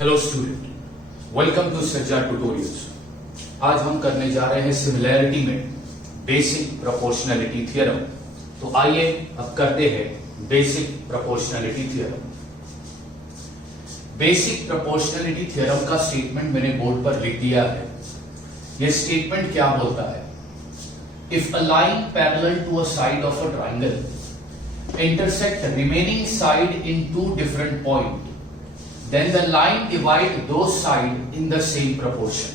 Hello student, welcome to सज्जा tutorials. आज हम करने जा रहे हैं सिमिलैरिटी में बेसिक प्रोपोर्शनैलिटी थ्योरम। तो आइए अब करते हैं basic proportionality theorem. Basic proportionality theorem का स्टेटमेंट मैंने बोर्ड पर लिख दिया है। यह स्टेटमेंट क्या बोलता है? If a line parallel to a side of a triangle intersect the remaining side in two different points, then the line divide those sides in the same proportion.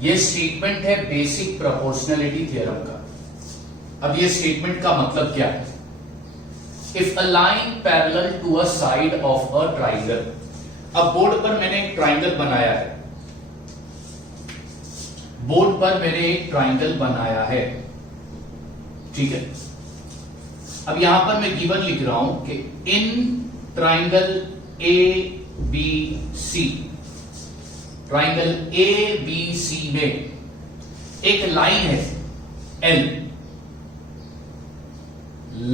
ये स्टेटमेंट है बेसिक प्रोपोर्शनैलिटी थ्योरम का। अब ये statement का मतलब क्या है? If a line parallel to a side of a triangle. अब बोर्ड पर मैंने एक ट्राइंगल बनाया है। बोर्ड पर मैंने एक ट्राइंगल बनाया है, ठीक है। अब यहां पर मैं गिवन लिख रहा हूं कि in triangle A B C, triangle A B C में एक लाइन है एल,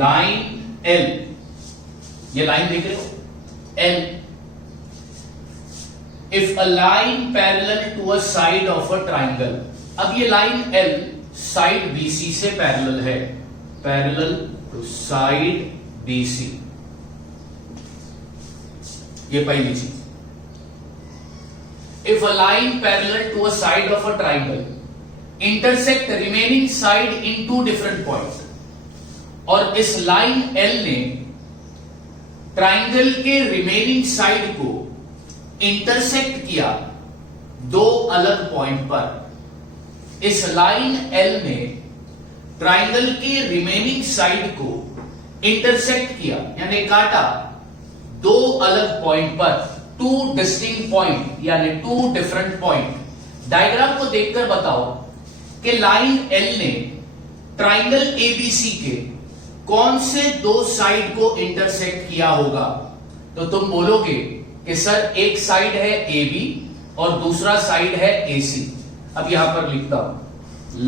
लाइन एल, ये लाइन देख रहे हो L. If a line parallel to a side of a triangle, अब ये लाइन एल साइड बीसी से पैरेलल है, पैरेलल टू साइड BC, ये पहली चीज। If a line parallel to a side of a triangle intersect remaining side in two different point, और इस line L ने ट्राइंगल के रिमेनिंग साइड को इंटरसेक्ट किया दो अलग पॉइंट पर। इस लाइन L ने ट्राइंगल के रिमेनिंग साइड को इंटरसेक्ट किया यानी काटा दो अलग पॉइंट पर, टू डिस्टिंक्ट पॉइंट यानी टू डिफरेंट पॉइंट। डायग्राम को देखकर बताओ कि लाइन L ने ट्राइंगल ABC के कौन से दो साइड को इंटरसेक्ट किया होगा? तो तुम बोलोगे कि सर एक साइड है AB और दूसरा साइड है AC। अब यहां पर लिखता हूं,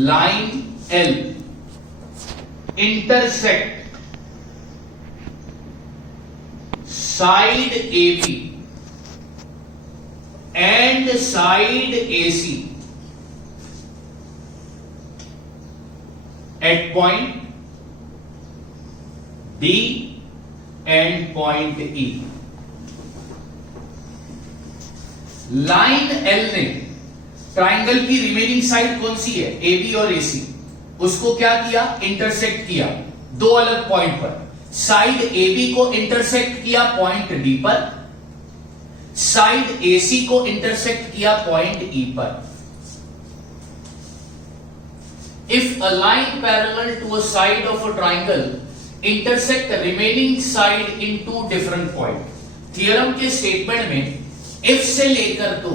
line L intersect side AB and side AC at point D and point E। Line L ने ट्राइंगल की रिमेनिंग साइड कौन सी है? AB और AC, उसको क्या किया? इंटरसेक्ट किया दो अलग पॉइंट पर। साइड AB को इंटरसेक्ट किया पॉइंट D पर, साइड AC को इंटरसेक्ट किया पॉइंट E पर। If a line parallel to a side of a triangle intersect remaining side in two different point. Theorem के स्टेटमेंट में इफ से लेकर तो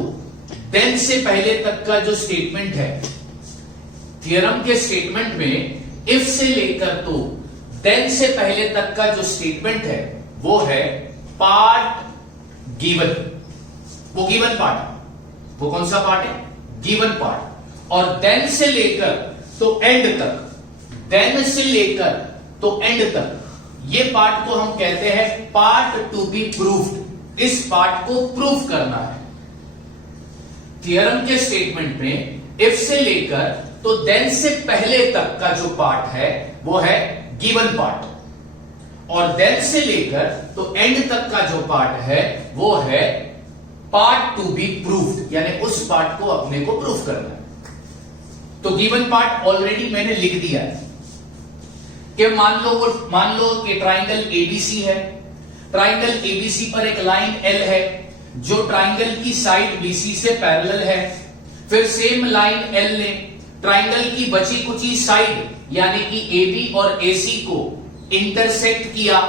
देन से पहले तक का जो स्टेटमेंट है, थियरम के स्टेटमेंट में इफ से लेकर तो देन से पहले तक का जो स्टेटमेंट है वो है पार्ट गिवन। वो गिवन पार्ट, वो कौन सा पार्ट है? Given part. और देन से लेकर तो एंड तक, देन से लेकर तो एंड तक, ये पार्ट को हम कहते हैं पार्ट टू बी प्रूव्ड। इस पार्ट को प्रूव करना है। थियरम के स्टेटमेंट में इफ से लेकर तो देन से पहले तक का जो पार्ट है वो है गिवन पार्ट, और देन से लेकर तो एंड तक का जो पार्ट है वो है पार्ट टू बी प्रूव्ड, यानी उस पार्ट को अपने को प्रूव करना है। तो गिवन पार्ट ऑलरेडी मैंने लिख दिया है कि मान लो कि ट्राइंगल ABC है। ट्राइंगल ABC पर एक लाइन L है जो ट्राइंगल की साइड BC से पैरेलल है। फिर सेम लाइन L ने ट्राइंगल की बची कुची साइड यानी कि AB और AC को इंटरसेक्ट किया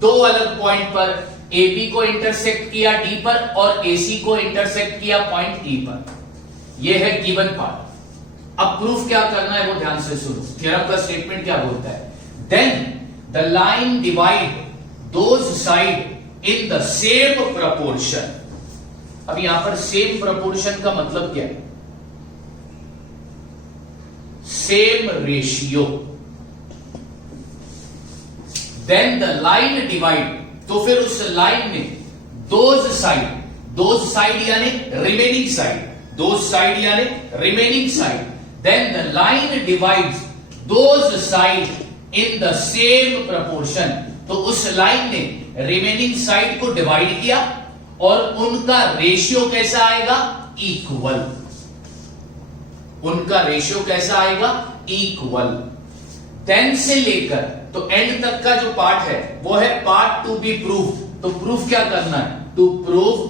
दो अलग पॉइंट पर। AB को इंटरसेक्ट किया D पर और AC को इंटरसेक्ट किया पॉइंट E पर। यह है गिवन पार्ट। अब प्रूफ क्या करना है वो ध्यान से सुनो। थ्योरम का स्टेटमेंट क्या बोलता है? Then the line divide those side in the same proportion. अब यहां पर सेम प्रपोर्शन का मतलब क्या है? Same ratio. Then the line divide, तो फिर उस लाइन में दोज साइड, दोज साइड यानी रिमेनिंग साइड, दोज साइड यानी remaining side, then the line divides those side in the same proportion. तो उस लाइन ने रिमेनिंग साइड को डिवाइड किया और उनका रेशियो कैसा आएगा, इक्वल। उनका रेशियो कैसा आएगा, इक्वल। देन से लेकर तो एंड तक का जो पार्ट है वो है पार्ट टू बी प्रूव। तो प्रूफ क्या करना है, टू प्रूव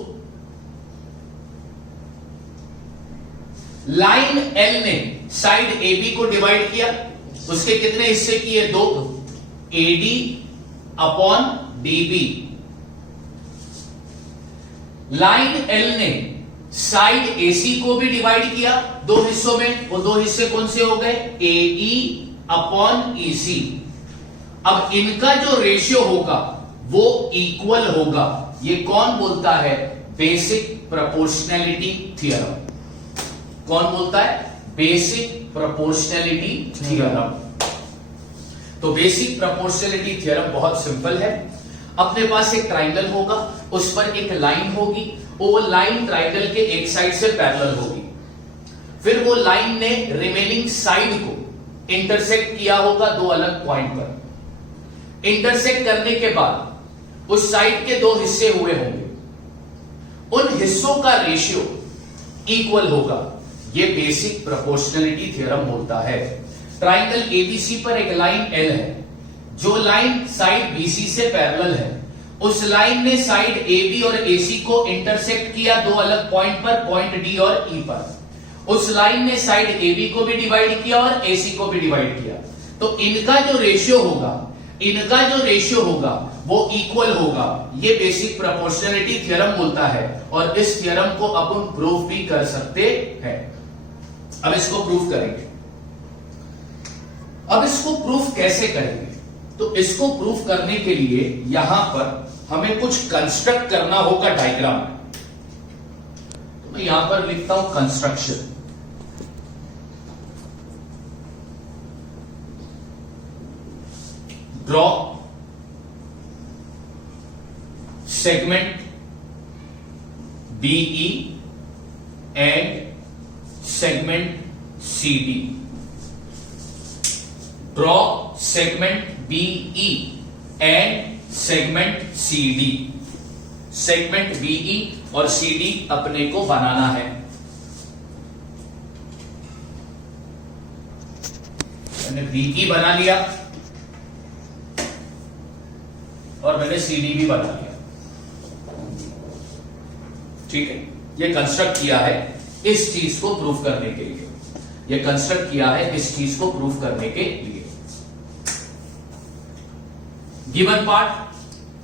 लाइन एल ने साइड ए बी को डिवाइड किया, उसके कितने हिस्से किए, 2, AD upon DB। Line L ने साइड AC को भी डिवाइड किया 2 हिस्सों में, वो 2 हिस्से कौन से हो गए, AE अपॉन EC। अब इनका जो रेशियो होगा वो इक्वल होगा। ये कौन बोलता है, बेसिक प्रोपोर्शनैलिटी थ्योरम। कौन बोलता है, बेसिक प्रोपोर्शनैलिटी थ्योरम। तो बेसिक प्रोपोर्शनैलिटी थ्योरम बहुत सिंपल है। अपने पास एक ट्राइंगल होगा, उस पर एक लाइन होगी, वो लाइन ट्राइंगल के एक साइड से पैरेलल होगी। फिर वो लाइन ने रिमेनिंग साइड को इंटरसेक्ट किया होगा 2 अलग पॉइंट पर। इंटरसेक्ट करने के बाद उस साइड के 2 हिस्से हुए होंगे, उन हिस्सों का रेशियो इक्वल होगा। ये बेसिक प्रोपोर्शनैलिटी थ्योरम बोलता है। ट्राइंगल ABC पर एक लाइन L है, जो लाइन साइड BC से पैरेलल है। उस लाइन ने साइड AB और AC को इंटरसेक्ट किया 2 अलग पॉइंट पर, पॉइंट D और E पर। उस लाइन ने साइड AB को भी डिवाइड किया और AC को भी डिवाइड किया। तो इनका जो रेशियो होगा वो इक्वल होगा। ये बेसिक प्रोपोर्शनैलिटी थ्योरम बोलता है और इस थ्योरम को अपन प्रूफ भी कर सकते हैं। अब इसको प्रूफ करेंगे। अब इसको प्रूफ कैसे करेंगे, तो इसको प्रूफ करने के लिए यहां पर हमें कुछ कंस्ट्रक्ट करना होगा डायग्राम में। तो मैं यहां पर लिखता हूं construction. Draw segment BE and segment CD। Draw segment BE and segment CD। Segment BE और CD अपने को बनाना है। मैंने BE बना लिया और मैंने CD भी बना लिया। ठीक है, ये कंस्ट्रक्ट किया है इस चीज को प्रूफ करने के लिए। ये कंस्ट्रक्ट किया है इस चीज को प्रूफ करने के लिए। गिवन पार्ट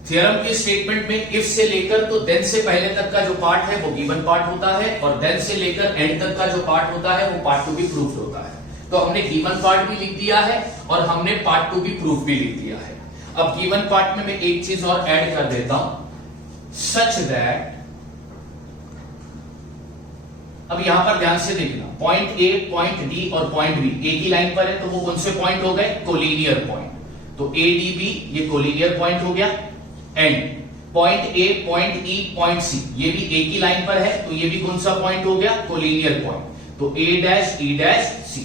थ्योरम के स्टेटमेंट में इफ से लेकर तो देन से पहले तक का जो पार्ट है वो गिवन पार्ट होता है, और देन से लेकर एंड तक का जो पार्ट होता है वो पार्ट टू बी प्रूफ होता है। तो हमने गिवन पार्ट भी लिख दिया है और हमने पार्ट टू बी प्रूफ भी लिख दिया है। अब गिवन पार्ट में मैं एक चीज और ऐड कर देता हूं, सच दैट, अब यहां पर ध्यान से देखना, पॉइंट A, पॉइंट D और पॉइंट B एक ही लाइन पर है, तो वो कौन से पॉइंट हो गए, कोलिनियर पॉइंट। तो ADB ये कोलिनियर पॉइंट हो गया। And point A, point E, point C ये भी एक ही लाइन पर है, तो ये भी कौन सा पॉइंट हो गया, कोलिनियर पॉइंट। तो A', E', C।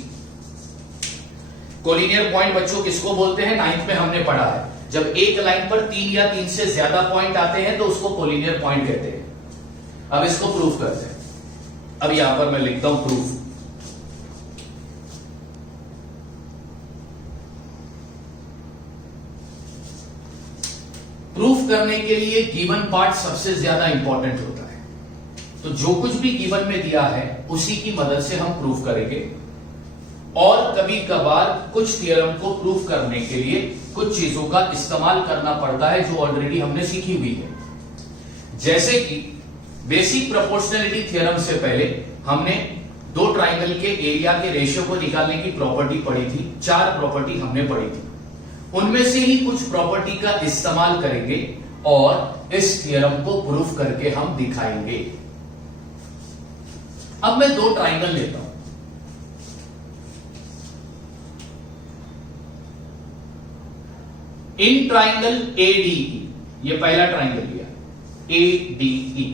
Collinear point बच्चों किसको बोलते हैं, 9th में हमने पढ़ा है। जब एक लाइन पर 3 या 3 से ज्यादा पॉइंट आते हैं तो उसको कोलिनियर पॉइंट कहते हैं। अब इसको प्रूफ करते हैं। अब यहां पर मैं लिखता हूं प्रूफ। प्रूफ करने के लिए गिवन पार्ट सबसे ज्यादा इंपॉर्टेंट होता है। तो जो कुछ भी गिवन में दिया है उसी की मदद से हम प्रूफ करेंगे, और कभी कभार कुछ थ्योरम को प्रूफ करने के लिए कुछ चीजों का इस्तेमाल करना पड़ता है जो ऑलरेडी हमने सीखी हुई है। जैसे कि बेसिक प्रोपोर्शनैलिटी थ्योरम से पहले हमने 2 ट्राइंगल के एरिया के रेशियो को निकालने की प्रॉपर्टी पढ़ी थी। 4 प्रॉपर्टी हमने पढ़ी थी, उनमें से ही कुछ प्रॉपर्टी का इस्तेमाल करेंगे और इस थ्योरम को प्रूफ करके हम दिखाएंगे। अब मैं 2 ट्राइंगल लेता हूं। इन ट्राइंगल ADE, ये पहला ट्राइंगल लिया ADE,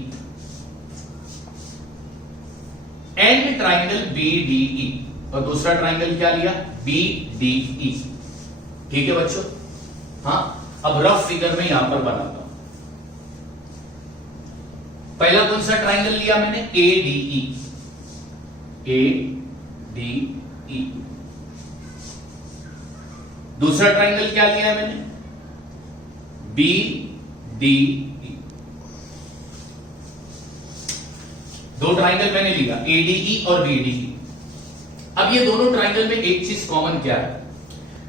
एंड ट्राइंगल BDE, और दूसरा ट्राइंगल क्या लिया? BDE। ठीक है बच्चों? हाँ, अब रफ फिगर में यहां पर बनाता हूं। पहला कौन सा ट्राइंगल लिया मैंने? ADE। ADE। दूसरा ट्राइंगल क्या लिया मैंने? BDE। दो ट्राइंगल मैंने लिया, ADE और BDE। अब ये दोनों ट्राइंगल में एक चीज कॉमन क्या है?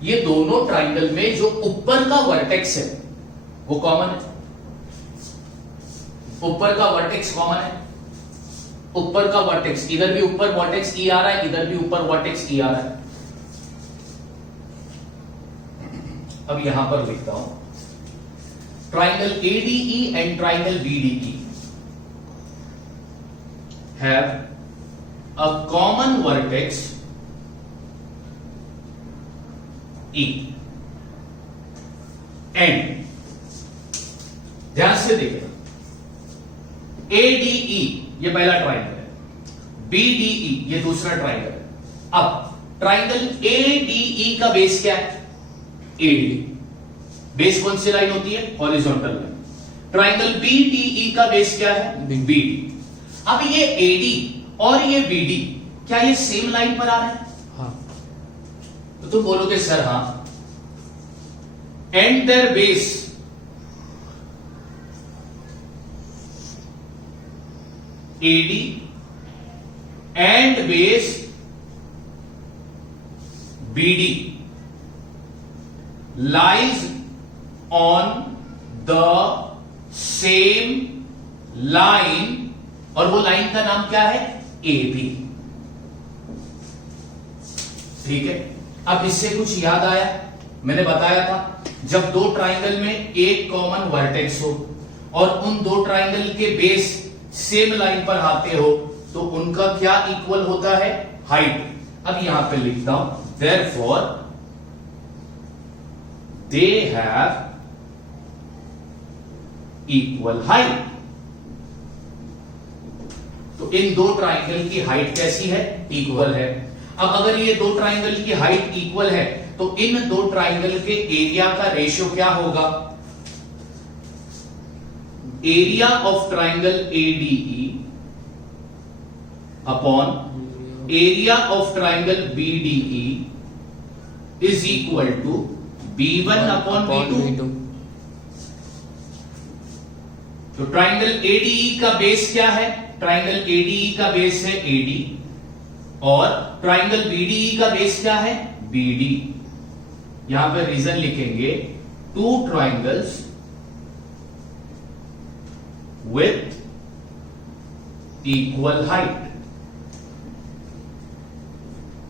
ये दोनों ट्राइंगल में जो ऊपर का वर्टेक्स है वो कॉमन है। ऊपर का वर्टेक्स कॉमन है। ऊपर का वर्टेक्स, इधर भी ऊपर वर्टेक्स E आ रहा है, इधर भी ऊपर वर्टेक्स E आ रहा है। अब यहां पर लिखता हूं, triangle ADE and triangle BDE have a common vertex E and, ध्यान से देखना, ADE ये पहला ट्राइंगल है, BDE ये दूसरा ट्राइंगल है। अब ट्राइंगल ADE का बेस क्या है? AD। बेस कौन सी लाइन होती है? Horizontal line. ट्राइंगल BDE का बेस क्या है? BD। अब ये AD और ये BD क्या ये सेम लाइन पर आ रहे हैं? हाँ। तो तुम बोलोगे सर हाँ, and there base AD and base BD lies on the same line, और वो लाइन का नाम क्या है? AB। ठीक है? अब इससे कुछ याद आया? मैंने बताया था जब दो ट्राइंगल में एक कॉमन वर्टेक्स हो और उन दो ट्राइंगल के बेस सेम लाइन पर आते हो तो उनका क्या इक्वल होता है? हाइट। अब यहां पे लिखता हूं, therefore they have equal height। तो इन दो ट्राइंगल की हाइट कैसी है? इक्वल है। अब अगर ये दो ट्राइंगल की हाइट इक्वल है तो इन दो ट्राइंगल के एरिया का रेशियो क्या होगा? Area of triangle ADE upon area of triangle BDE is equal to B1 upon B2। तो ट्राइंगल ADE का बेस क्या है? ट्राइंगल ADE का बेस है AD और ट्राइंगल BDE का बेस क्या है? BD। यहां पर रीजन लिखेंगे, two triangles with equal height,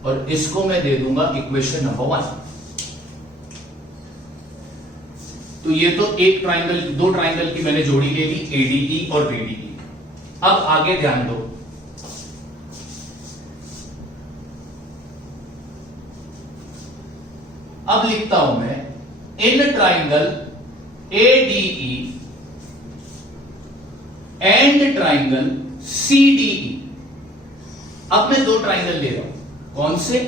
और इसको मैं दे दूंगा इक्वेशन नंबर 1। तो ये तो एक ट्राइंगल, दो ट्राइंगल की मैंने जोड़ी ले ली, ADE और BDE। अब आगे ध्यान दो, अब लिखता हूं मैं, in triangle ADE and triangle CDE। अब मैं दो ट्राइंगल ले रहा हूं, कौन से?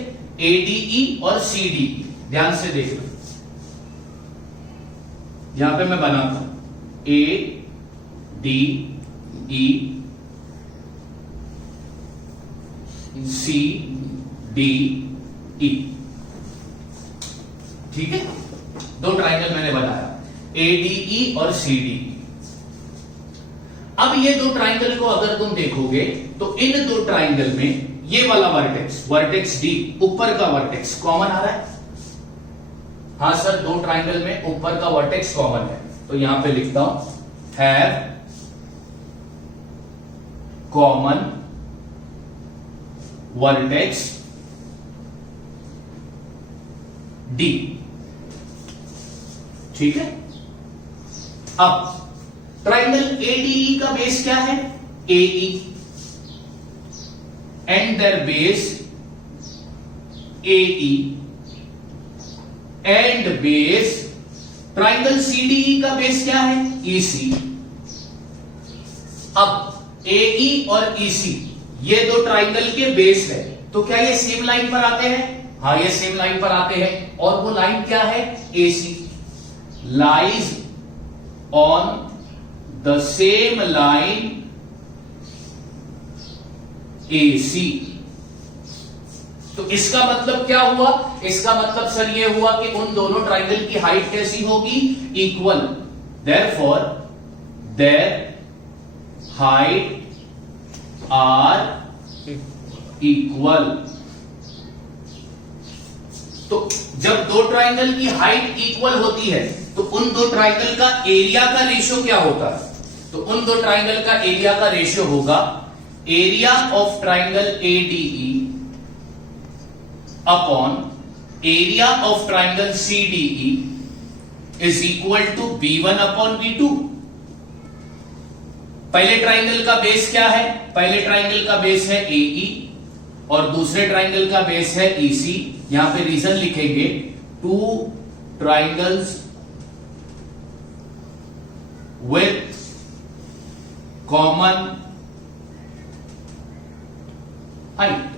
ADE और CDE। ध्यान से देखना, यहां पे मैं बनाता हूं ADE CDE। ठीक है? दो ट्राइंगल मैंने बताया, ADE और CDE। अब ये दो ट्राइंगल को अगर तुम देखोगे तो इन दो ट्राइंगल में ये वाला वर्टेक्स D, ऊपर का वर्टेक्स कॉमन आ रहा है। हाँ सर, दो ट्राइंगल में ऊपर का वर्टेक्स कॉमन है, तो यहां पे लिखता हूं, हैव कॉमन वर्टेक्स D। ठीक है? अब ट्राइंगल ADE का बेस क्या है? AE and there base AE and base triangle CDE का बेस क्या है? EC। अब AE और EC ये दो ट्राइंगल के बेस है, तो क्या ये सेम लाइन पर आते हैं? हाँ, ये सेम लाइन पर आते हैं। और वो लाइन क्या है? AC, lies on the same line AC। तो इसका मतलब क्या हुआ? इसका मतलब सर ये हुआ कि उन दोनों ट्राइंगल की हाइट कैसी होगी? Equal. Therefore their height are equal. तो जब दो ट्राइंगल की हाइट इक्वल होती है तो उन दो ट्राइंगल का एरिया का रेशियो क्या होता है? तो उन दो ट्राइंगल का एरिया का रेशियो होगा area of triangle ADE upon area of triangle CDE is equal to B1 upon B2। पहले ट्राइंगल का बेस क्या है? पहले ट्राइंगल का बेस है AE और दूसरे ट्राइंगल का बेस है EC। यहां पे रीजन लिखेंगे, two triangles with common height.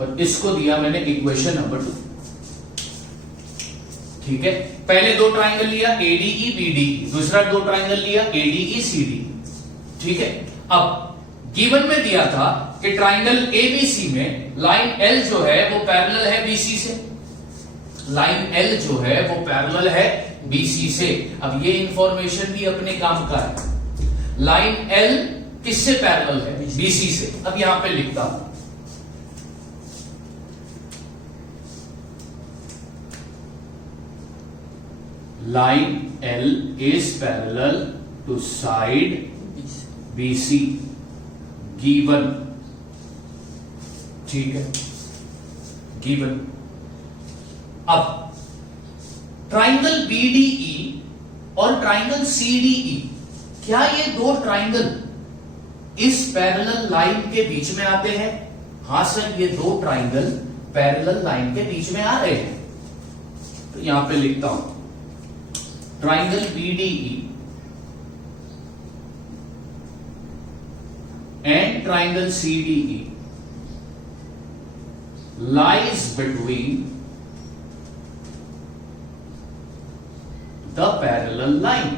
और इसको दिया मैंने इक्वेशन नंबर 2। ठीक है, पहले दो ट्राइंगल लिया ADE BDE, दूसरा दो ट्राइंगल लिया ADE CDE। ठीक है, अब गिवन में दिया था कि ट्राइंगल ABC में लाइन L जो है वो पैरेलल है BC से। लाइन L जो है वो पैरेलल है BC से। अब ये इंफॉर्मेशन भी अपने काम का है। लाइन L किससे पैरेलल है? BC से। अब यहां पे लिखता हूं, line L is parallel to side BC given। ठीक है, given। अब ट्राइंगल BDE और ट्राइंगल CDE, क्या ये दो ट्राइंगल इस पैरेलल लाइन के बीच में आते हैं? हां सर, ये दो ट्राइंगल पैरेलल लाइन के बीच में आ रहे हैं। तो यहां पे लिखता हूं, triangle BDE and triangle CDE lies between the parallel line।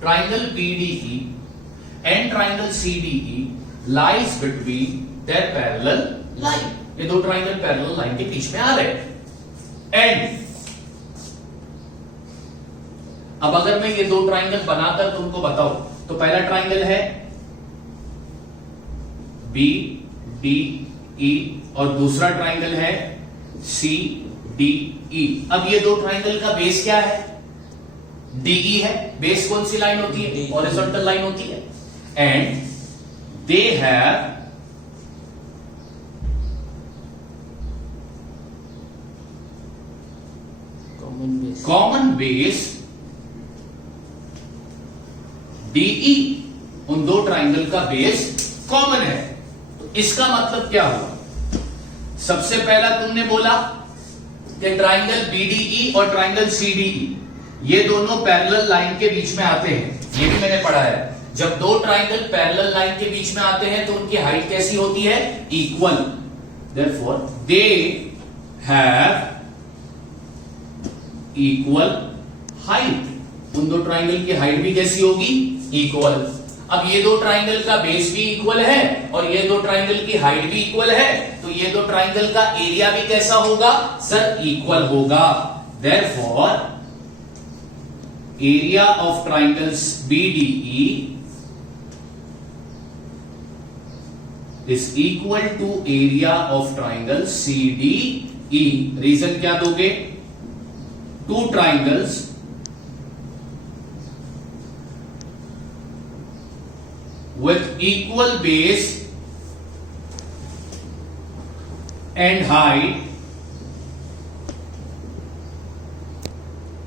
Triangle BDE and triangle CDE lies between their parallel line। ये दो ट्राइंगल पैरेलल लाइन के बीच में आ रहे हैं। एंड अब अगर मैं ये दो ट्राइंगल बनाकर तुमको बताऊं, तो पहला ट्राइंगल है BDE और दूसरा ट्राइंगल है CDE। अब ये दो ट्राइंगल का बेस क्या है? DE है। बेस कौन सी लाइन होती है? हॉरिजॉन्टल लाइन होती है। And they have common base DE। उन दो ट्राइंगल का बेस कॉमन है। तो इसका मतलब क्या हुआ? सबसे पहला तुमने बोला कि ट्राइंगल BDE और ट्राइंगल CDE ये दोनों पैरेलल लाइन के बीच में आते हैं। ये भी मैंने पढ़ा है, जब दो ट्राइंगल पैरेलल लाइन के बीच में आते हैं तो उनकी हाइट कैसी होती है? Equal. Therefore they have equal height. उन दो ट्राइंगल की हाइट भी कैसी होगी? इक्वल। अब ये दो ट्राइंगल का बेस भी इक्वल है और ये दो ट्राइंगल की हाइट भी इक्वल है, तो ये दो ट्राइंगल का एरिया भी कैसा होगा? सर, इक्वल होगा। Therefore area of triangles BDE is equal to area of triangle CDE। Reason क्या दोगे? Two triangles with equal base and height।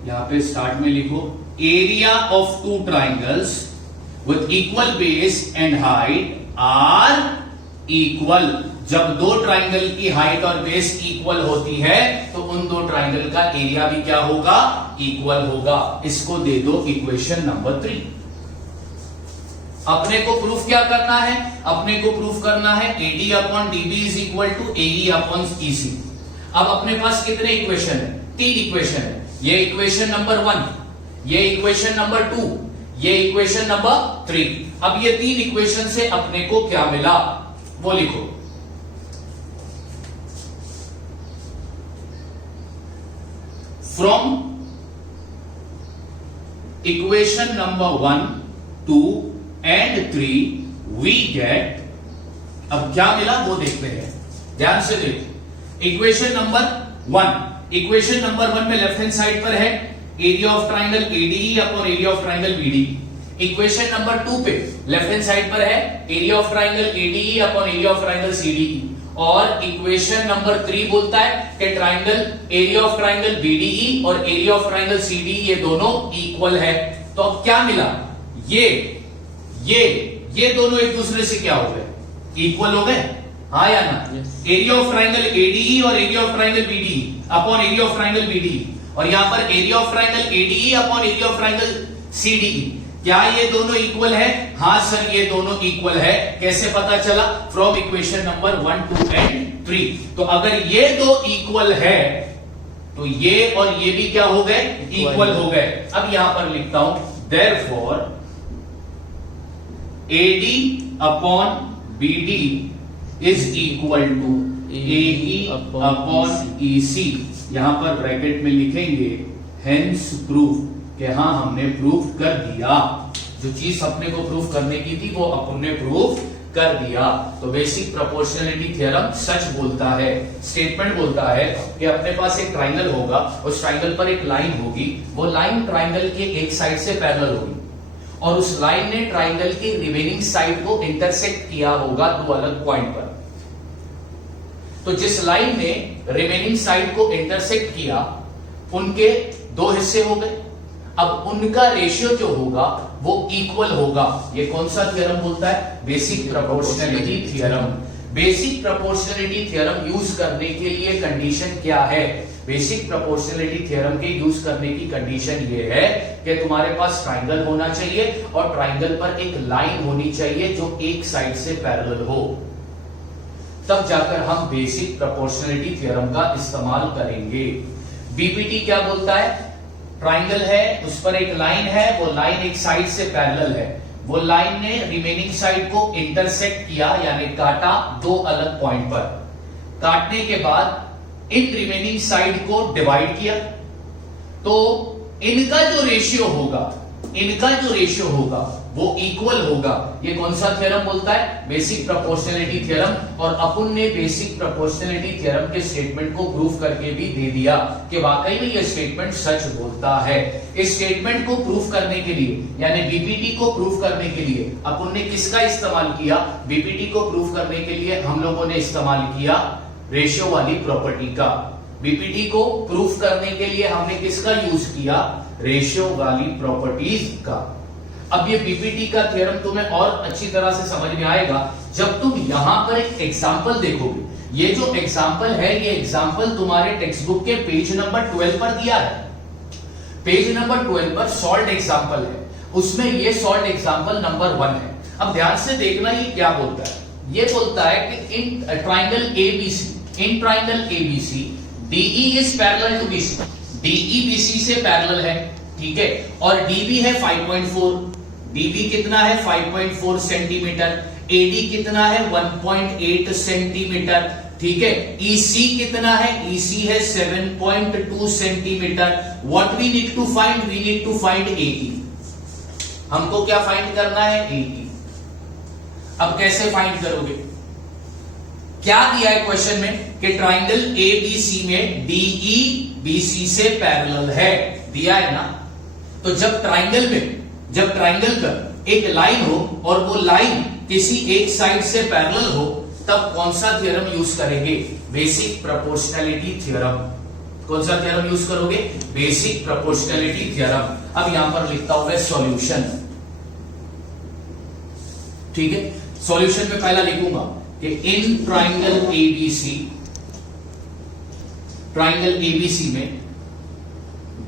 यहां पे स्टार्ट में लिखो, area of two triangles with equal base and height are equal. जब दो triangle की height और बेस इक्वल होती है तो उन दो ट्राइंगल का एरिया भी क्या होगा, इक्वल होगा। इसको दे दो इक्वेशन नंबर 3। अपने को प्रूफ क्या करना है, अपने को प्रूफ करना है AD upon DB is equal to AE upon EC। अब अपने पास कितने इक्वेशन है, 3 इक्वेशन है। ये इक्वेशन नंबर 1, ये इक्वेशन नंबर 2, ये इक्वेशन नंबर 3। अब ये 3 इक्वेशन से अपने को क्या मिला वो लिखो। From equation number 1, 2 and 3 we get, अब क्या मिला वो देखते हैं, ध्यान से देखो। इक्वेशन नंबर 1, इक्वेशन नंबर 1 में लेफ्ट हैंड साइड पर है area of triangle ADE upon area of triangle BD। Equation number 2 पे लेफ्ट हैंड साइड पर है area of triangle ADE upon area of triangle CDE। और इक्वेशन नंबर 3 बोलता है कि triangle area of triangle BDE और एरिया ऑफ ट्राइंगल CDE ये दोनों इक्वल है। तो अब क्या मिला, ये दोनों एक दूसरे से क्या हो गए, इक्वल हो गए, हाँ या ना। एरिया ऑफ ट्राइंगल ADE और area of triangle BDE upon area of triangle BDE, और यहां पर area of triangle ADE upon area of triangle CDE, क्या ये दोनों इक्वल है? हाँ सर ये दोनों इक्वल है। कैसे पता चला? From equation number 1, 2 and 3। तो अगर ये दो इक्वल है तो ये और ये भी क्या हो गए, इक्वल हो गए। अब यहां पर लिखता हूं therefore AD upon BD is equal to AE upon EC। यहां पर ब्रैकेट में लिखेंगे हेंस प्रूफ, कि हाँ हमने प्रूफ कर दिया, जो चीज अपने को प्रूफ करने की थी वो अपने प्रूफ कर दिया। तो बेसिक प्रोपोर्शनलिटी थ्योरम सच बोलता है, स्टेटमेंट बोलता है कि अपने पास एक ट्राइंगल होगा, उस ट्राइंगल पर एक लाइन होगी, वो लाइन ट्राइंगल के एक साइड से पैरेलल होगी और उस लाइन ने ट्राइंगल की रिमेनिंग साइड को इंटरसेक्ट किया होगा दो अलग पॉइंट पर। तो जिस लाइन ने रिमेनिंग साइड को इंटरसेक्ट किया उनके दो हिस्से हो गए। अब उनका रेशियो जो होगा वो इक्वल होगा। ये कौन सा थ्योरम बोलता है? Basic proportionality theorem. Basic proportionality theorem use करने के लिए कंडीशन क्या है? बेसिक प्रोपोर्शनलिटी थ्योरम के यूज करने की कंडीशन ये है कि तुम्हारे पास ट्राइंगल होना चाहिए और ट्राइंगल पर एक लाइन होनी चाहिए जो एक साइड से पैरेलल हो, तब जाकर हम बेसिक प्रोपोर्शनलिटी थ्योरम का इस्तेमाल करेंगे। बीपीटी क्या बोलता है? ट्राइंगल है, उस पर एक लाइन है, वो लाइन एक साइड से पैरेलल है, वो लाइन ने रिमेनिंग साइड को इंटरसेक्ट किया यानी काटा दो अलग पॉइंट पर। काटने के बाद इन रिमेनिंग साइड को डिवाइड किया, तो इनका जो रेशियो होगा वो इक्वल होगा। ये कौन सा थ्योरम बोलता है? Basic proportionality theorem. और अपन ने बेसिक प्रोपोर्शनलिटी थ्योरम के स्टेटमेंट को प्रूफ करके भी दे दिया कि वाकई में ये स्टेटमेंट सच बोलता है। इस स्टेटमेंट को प्रूफ करने के लिए यानी बीपीटी को प्रूफ करने के लिए अपन ने किसका इस्तेमाल किया? बीपीटी को प्रूफ करने के लिए हम लोगों ने इस्तेमाल किया रेशियो वाली प्रॉपर्टी का। बीपीटी को प्रूफ करने के लिए हमने किसका यूज किया? रेशियो वाली प्रॉपर्टीज का। अब ये बीपीटी का थ्योरम तुम्हें और अच्छी तरह से समझ में आएगा जब तुम यहां पर एक एग्जांपल देखोगे। ये जो एग्जांपल है, ये एग्जांपल तुम्हारे टेक्स्ट बुक के पेज नंबर 12 पर दिया है। पेज नंबर 12 पर सॉल्व्ड एग्जांपल है, उसमें ये सॉल्व्ड एग्जांपल नंबर 1 है। अब ध्यान से देखना ये क्या बोलता है। ये बोलता है कि in triangle ABC DE is parallel to BC। DE BC से पैरेलल है, ठीक है, और DB है 5.4। DB कितना है? 5.4 सेंटीमीटर। AD कितना है? 1.8 सेंटीमीटर, ठीक है। EC कितना है? EC है 7.2 centimetre. What we need to find? We need to find AE। हमको क्या फाइंड करना है? AE। अब कैसे फाइंड करोगे? क्या दिया है क्वेश्चन में कि ट्राइंगल ABC में DE BC से पैरेलल है, दिया है ना। तो जब ट्राइंगल पर एक लाइन हो और वो लाइन किसी एक साइड से पैरेलल हो तब कौन सा थ्योरम यूज करेंगे? Basic proportionality theorem. कौन सा थ्योरम यूज करोगे? Basic proportionality theorem. अब यहां पर लिखता हूं मैं सॉल्यूशन, ठीक है। सॉल्यूशन में पहला लिखूंगा कि इन ट्राइंगल एबीसी में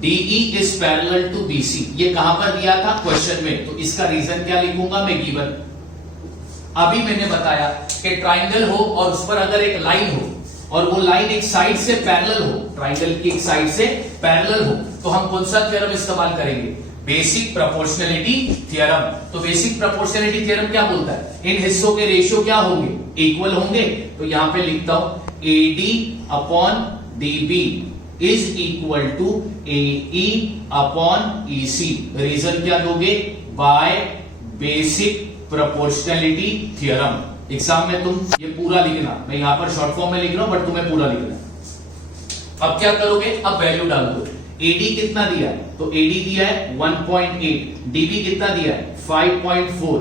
DE is parallel to BC। ये कहां पर दिया था क्वेश्चन में, तो इसका रीजन क्या लिखूंगा मैं, गिवन। अभी मैंने बताया कि ट्राइंगल हो और उस पर अगर एक लाइन हो और वो लाइन एक साइड से पैरेलल हो, ट्राइंगल की एक साइड से पैरेलल हो, तो हम कौन सा थ्योरम इस्तेमाल करेंगे, बेसिक प्रोपोर्शनैलिटी थ्योरम। तो बेसिक प्रोपोर्शनैलिटी थ्योरम क्या बोलता है, इन हिस्सों के रेशियो क्या होंगे, इक्वल होंगे। तो यहां पे लिखता हूं AD upon DB is equal to AE upon EC। Reason क्या दोगे, by basic proportionality theorem. Exam में तुम ये पूरा लिखना, मैं यहां पर शॉर्ट फॉर्म में लिख रहा हूं बट तुम्हें पूरा लिखना है। अब क्या करोगे, अब वैल्यू डाल दो। AD कितना दिया है, तो AD दिया है 1.8, DB कितना दिया है 5.4,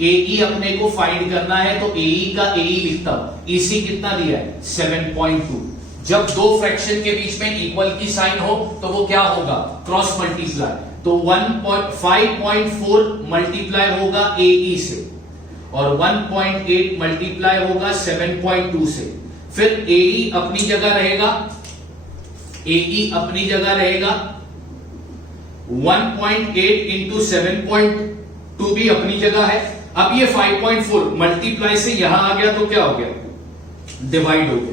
AE अपने को फाइंड करना है तो AE का AE लिखता हूं, EC कितना दिया है 7.2। जब दो फ्रैक्शन के बीच में इक्वल की साइन हो तो वो क्या होगा, क्रॉस मल्टीप्लाई। तो 5.4 मल्टीप्लाई होगा AE से और 1.8 मल्टीप्लाई होगा 7.2 से। फिर AE अपनी जगह रहेगा, AE अपनी जगह रहेगा, 1.8 इंटू 7.2 भी अपनी जगह है। अब ये 5.4 मल्टीप्लाई से यहां आ गया तो क्या हो गया, डिवाइड हो गया।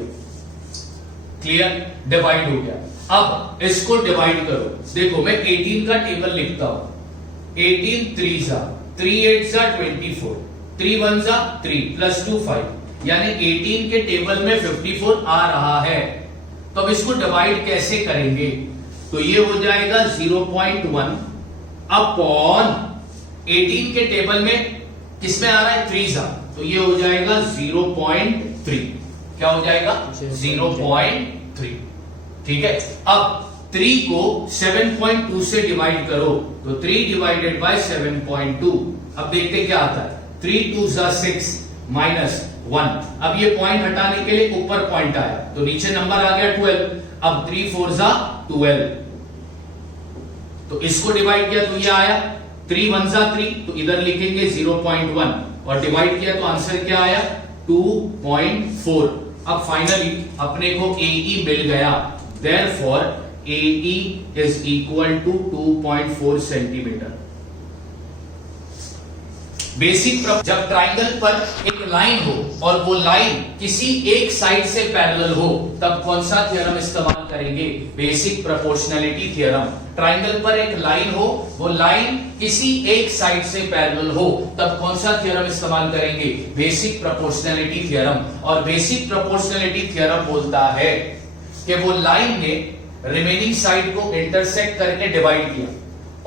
क्लियर, डिवाइड हो गया। अब इसको डिवाइड करो, देखो मैं 18 का टेबल लिखता हूं। 18 3 जा 3 8 जा 24, 3 1 जा 3 प्लस 2 5, यानी 18 के टेबल में 54 आ रहा है। तो अब इसको डिवाइड कैसे करेंगे, तो ये हो जाएगा 0.1 अपॉन 18 के टेबल में किसमें आ रहा है 3 जा, तो ये हो जाएगा 0.3। क्या हो जाएगा 0.3। ठीक है, अब 3 को 7.2 से डिवाइड करो तो 3 डिवाइडेड बाय 7.2। अब देखते क्या आता है, 3 2 जा 6 माइनस 1। अब ये पॉइंट हटाने के लिए ऊपर पॉइंट आया तो नीचे नंबर आ गया 12। अब 3 4 जा 12, तो इसको डिवाइड किया तो ये आया 3 1 जा 3, तो इधर लिखेंगे 0.1 और डिवाइड किया तो आंसर क्या आया 2.4। अब फाइनली अपने को AE मिल गया, therefore AE is equal to 2.4 centimetre. Basic जब ट्राइंगल पर एक लाइन हो और वो लाइन किसी एक साइड से पैरेलल हो तब कौन सा थ्योरम इस्तेमाल करेंगे, बेसिक प्रोपोर्शनैलिटी थ्योरम। ट्राइंगल पर एक लाइन हो, वो लाइन किसी एक साइड से पैरेलल हो तब कौन सा थ्योरम इस्तेमाल करेंगे, बेसिक प्रोपोर्शनैलिटी थ्योरम। और बेसिक प्रोपोर्शनैलिटी थ्योरम बोलता है कि वो लाइन ने रिमेनिंग साइड को इंटरसेक्ट करके डिवाइड किया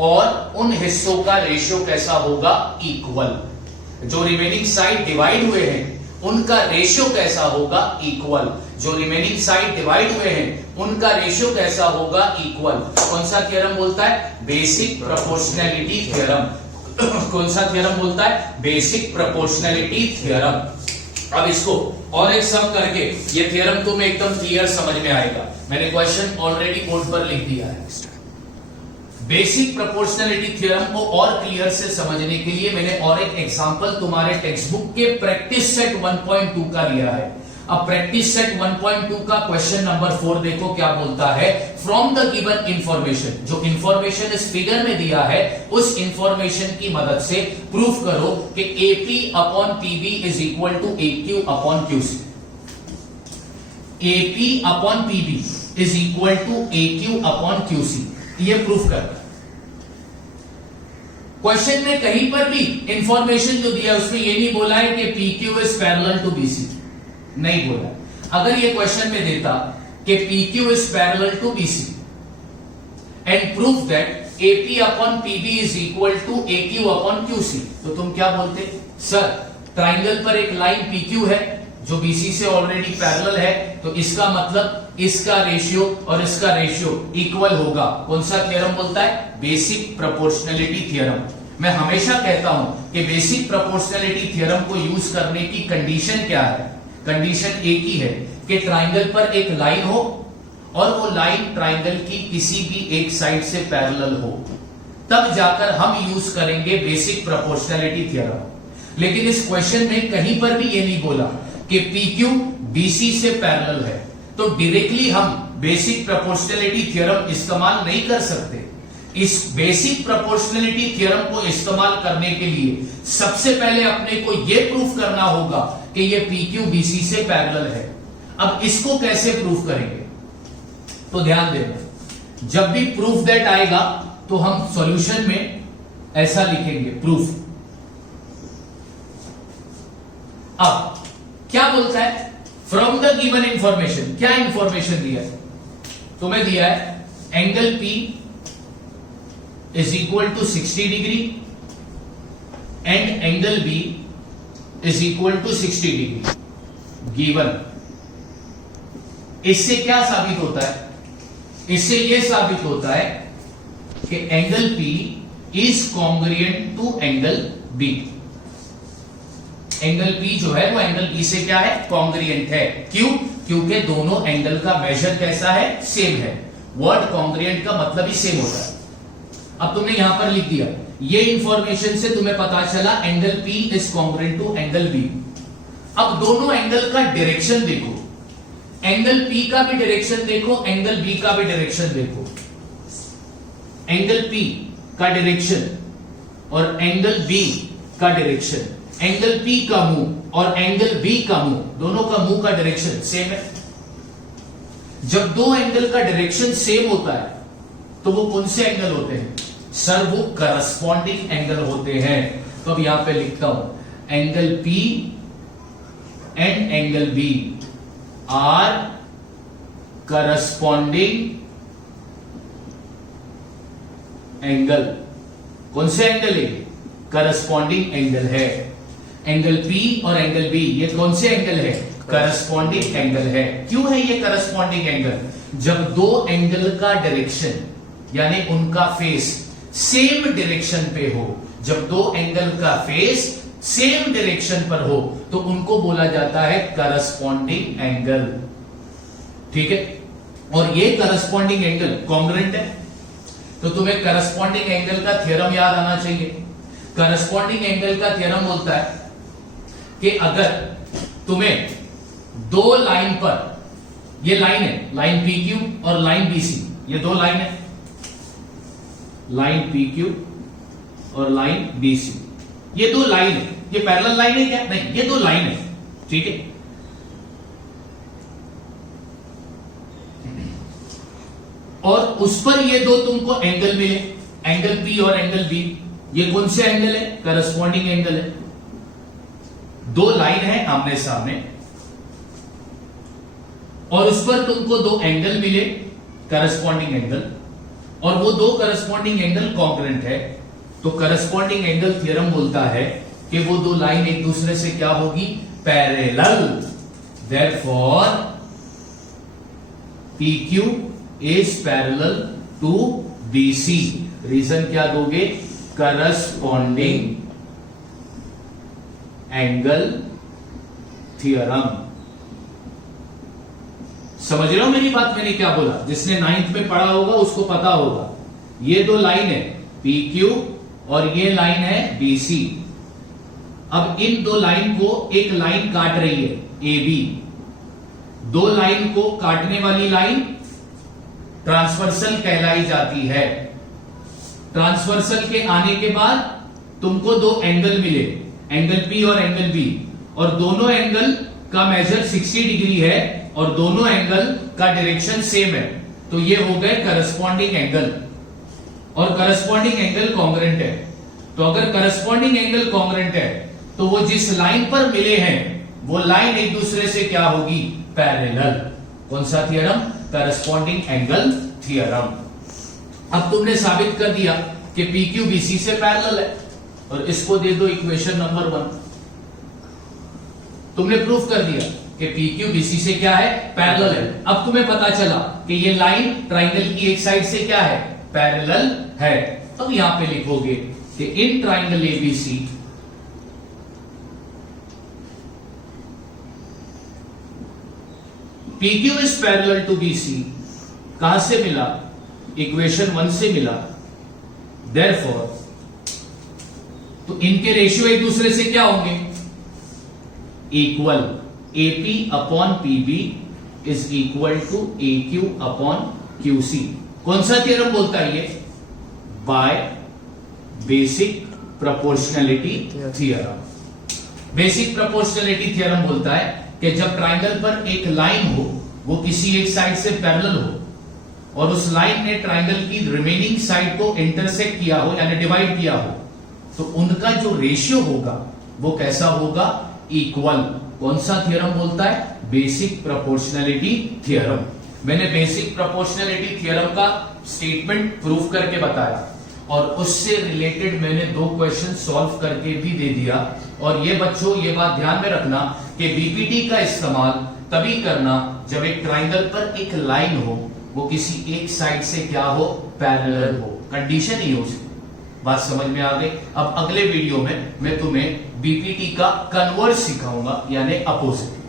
और उन हिस्सों का रेशियो कैसा होगा, इक्वल। जो रिमेनिंग साइड डिवाइड हुए हैं उनका रेशियो कैसा होगा, इक्वल। जो रिमेनिंग साइड डिवाइड हुए हैं उनका रेशियो कैसा होगा, इक्वल। कौन सा थ्योरम बोलता है, बेसिक प्रोपोर्शनैलिटी थ्योरम। कौन सा थ्योरम बोलता है, बेसिक प्रोपोर्शनैलिटी थ्योरम। अब इसको और एक सम करके ये थ्योरम तुम्हें एकदम क्लियर समझ में आएगा। मैंने क्वेश्चन ऑलरेडी बोर्ड पर लिख दिया है। बेसिक प्रोपोर्शनैलिटी थ्योरम को और क्लियर से समझने के लिए मैंने और एक एग्जांपल तुम्हारे टेक्स्ट बुक के प्रैक्टिस सेट 1.2 का लिया है। अब प्रैक्टिस सेट 1.2 का क्वेश्चन नंबर 4 देखो क्या बोलता है, फ्रॉम द गिवन इंफॉर्मेशन। जो इंफॉर्मेशन इस फिगर में दिया है उस इंफॉर्मेशन की मदद से प्रूफ करो कि AP upon PB is equal to AQ upon QC। AP upon PB is equal to AQ upon QC, ये प्रूफ करता है। क्वेश्चन में कहीं पर भी इंफॉर्मेशन जो दिया है उसमें ये नहीं बोला है कि PQ is parallel to BC, नहीं बोला। अगर ये क्वेश्चन में देता कि PQ is parallel to BC and proof that AP upon PB is equal to AQ upon QC, तो तुम क्या बोलते, सर ट्राइंगल पर एक लाइन PQ है जो BC से ऑलरेडी पैरेलल है, तो इसका मतलब इसका रेशियो और इसका रेशियो इक्वल होगा। कौन सा थ्योरम बोलता है, बेसिक प्रोपोर्शनैलिटी थ्योरम। मैं हमेशा कहता हूं कि बेसिक प्रोपोर्शनैलिटी थ्योरम को यूज करने की कंडीशन क्या है, कंडीशन एक ही है कि ट्राइंगल पर एक लाइन हो और वो लाइन ट्राइंगल की किसी भी एक साइड से पैरेलल हो, तब जाकर हम यूज करेंगे बेसिक प्रोपोर्शनैलिटी थ्योरम। लेकिन इस क्वेश्चन में कहीं पर भी ये नहीं बोला कि PQ BC से पैरेलल है, तो डायरेक्टली हम बेसिक प्रोपोर्शनैलिटी थ्योरम इस्तेमाल नहीं कर सकते। इस बेसिक प्रोपोर्शनैलिटी थ्योरम को इस्तेमाल करने के लिए सबसे पहले अपने को यह प्रूफ करना होगा कि यह PQ BC से पैरेलल है। अब इसको कैसे प्रूफ करेंगे, तो ध्यान देना, जब भी प्रूफ दैट आएगा तो हम सॉल्यूशन में ऐसा लिखेंगे, प्रूफ। अब क्या बोलता है, फ्रॉम द गिवन इंफॉर्मेशन, क्या इंफॉर्मेशन दिया है, तुम्हें दिया है angle P is equal to 60 degree and angle B is equal to 60 degree given. इससे क्या साबित होता है, इससे यह साबित होता है कि angle P is congruent to angle B। Angle P जो है वो एंगल B से क्या है, कॉन्ग्रुएंट है। क्यों, क्योंकि दोनों एंगल का मेजर कैसा है, सेम है। वर्ड कॉन्ग्रुएंट का मतलब ही सेम होता है। अब तुमने यहां पर लिख दिया, ये इंफॉर्मेशन से तुम्हें पता चला angle P is congruent to angle B। अब दोनों एंगल का डायरेक्शन देखो, एंगल P का भी डायरेक्शन देखो, एंगल B का भी डायरेक्शन देखो। एंगल P का डायरेक्शन और एंगल B का डायरेक्शन, एंगल P का मुंह और एंगल B का मुंह, दोनों का मुंह का डायरेक्शन सेम है। जब दो एंगल का डायरेक्शन सेम होता है तो वो कौन से एंगल होते हैं सर, वो करस्पॉन्डिंग एंगल होते हैं। तो अब यहां पे लिखता हूं, angle P and angle B are corresponding angle. कौन से एंगल है, करस्पॉन्डिंग एंगल है। एंगल P और एंगल B ये कौन से एंगल है, करस्पॉन्डिंग एंगल है। क्यों है ये करस्पॉन्डिंग एंगल, जब दो एंगल का डायरेक्शन यानी उनका फेस सेम डायरेक्शन पे हो, जब दो एंगल का फेस सेम डायरेक्शन पर हो तो उनको बोला जाता है करस्पॉन्डिंग एंगल। ठीक है, और ये करस्पॉन्डिंग एंगल कॉन्ग्रुएंट है। तो तुम्हें करस्पॉन्डिंग एंगल का थ्योरम याद आना चाहिए। करस्पॉन्डिंग एंगल का थ्योरम बोलता है कि अगर तुम्हें दो लाइन पर, ये लाइन है, लाइन PQ और लाइन BC, ये दो लाइन है, लाइन PQ और लाइन BC, ये दो लाइन है। ये पैरेलल लाइन है क्या, नहीं, ये दो लाइन है। ठीक है, और उस पर ये दो तुमको एंगल मिले, एंगल P और एंगल B, ये कौन से एंगल है, करस्पॉन्डिंग एंगल है। दो लाइन है आमने सामने और उस पर तुमको दो एंगल मिले, करस्पॉन्डिंग एंगल, और वो दो करस्पॉन्डिंग एंगल कॉन्ग्रुएंट है। तो करस्पॉन्डिंग एंगल थ्योरम बोलता है कि वो दो लाइन एक दूसरे से क्या होगी, parallel. Therefore PQ is parallel to BC। Reason क्या दोगे, करस्पॉन्डिंग एंगल थ्योरम। समझ रहे हो मेरी बात, मैंने क्या बोला, जिसने 9th में पढ़ा होगा उसको पता होगा। ये दो लाइन है PQ और ये लाइन है BC। अब इन दो लाइन को एक लाइन काट रही है AB। दो लाइन को काटने वाली लाइन ट्रांसवर्सल कहलाई जाती है। ट्रांसवर्सल के आने के बाद तुमको दो एंगल मिले, एंगल P और एंगल B, और दोनों एंगल का मेजर 60 डिग्री है और दोनों एंगल का डायरेक्शन सेम है। तो ये हो गए करस्पॉन्डिंग एंगल, और करस्पॉन्डिंग एंगल कॉन्ग्रुएंट है। तो अगर करस्पॉन्डिंग एंगल कॉन्ग्रुएंट है तो वो जिस लाइन पर मिले हैं वो लाइन एक दूसरे से क्या होगी, पैरेलल। कौन सा थ्योरम, करस्पॉन्डिंग एंगल थ्योरम। अब तुमने साबित कर दिया कि PQ BC से पैरेलल है, और इसको दे दो इक्वेशन नंबर 1। तुमने प्रूफ कर दिया कि PQ BC से क्या है, पैरेलल है। अब तुम्हें पता चला कि ये लाइन ट्राइंगल की एक साइड से क्या है, पैरेलल है। अब यहां पे लिखोगे कि in triangle ABC PQ is parallel to BC। कहां से मिला, इक्वेशन 1 से मिला। देयरफॉर तो इनके रेशियो एक दूसरे से क्या होंगे, equal. AP upon PB is equal to AQ upon QC। कौन सा थ्योरम बोलता है ये? By basic proportionality theorem. Basic proportionality theorem बोलता है कि जब ट्राइंगल पर एक लाइन हो, वो किसी एक साइड से पैरेलल हो और उस लाइन ने ट्राइंगल की रिमेनिंग साइड को इंटरसेक्ट किया हो यानी डिवाइड किया हो, तो उनका जो रेशियो होगा वो कैसा होगा? इक्वल। कौन सा थ्योरम बोलता है? Basic proportionality theorem. मैंने बेसिक प्रोपोर्शनैलिटी थ्योरम का स्टेटमेंट प्रूव करके बताया और उससे रिलेटेड मैंने 2 क्वेश्चन सॉल्व करके भी दे दिया। और ये बच्चों, ये बात ध्यान में रखना कि बीपीटी का इस्तेमाल तभी करना जब एक ट्राइंगल पर एक लाइन हो, वो किसी एक साइड से क्या हो? पैरेलल हो। कंडीशन ही हो उसकी। बात समझ में आ गई? अब अगले वीडियो में मैं तुम्हें बीपीटी का कन्वर्स सिखाऊंगा यानी अपोजिट।